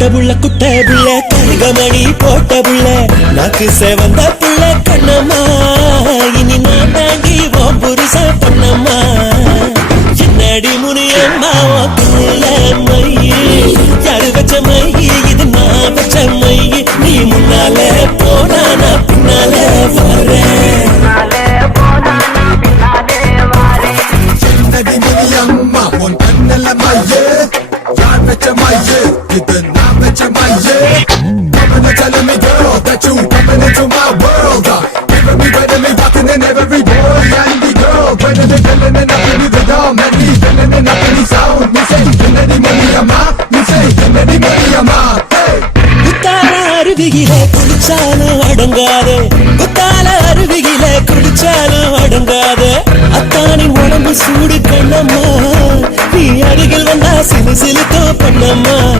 குட்ட புள்ள கருகமணி போட்ட புள்ள நாக்கு செவந்த புள்ள கண்ணம்மா இனி நான் தாங்கி ஓ புருஷ பொன்னம்மா என்னடி முனியம்மா புள்ள மையி யாரு வச்ச மையி இது நான் வச்ச மையி நீ முன்னால போனா நான் பின்னால வரேன் என்னடி முனியம்மா உன் கண்ணல மையே யார் வச்ச மையே இது நான் வச்ச மையே Coming and telling me girl that you coming into my world Giving me readily rocking in every boy and the girl Better than feeling it up in the dumb and me feeling it up in the sound Me say என்னடி Muniyamma me say என்னடி Muniyamma hey குத்தால அருவியிலே குளிச்சாலும் அடங்காது குத்தால அருவியிலே குளிச்சாலும் அடங்காது அத்தானி உடம்பு சூடு கண்ணம்மா நீ அருகில் வந்தா சிலு சிலுத்தோ பண்ணம்மா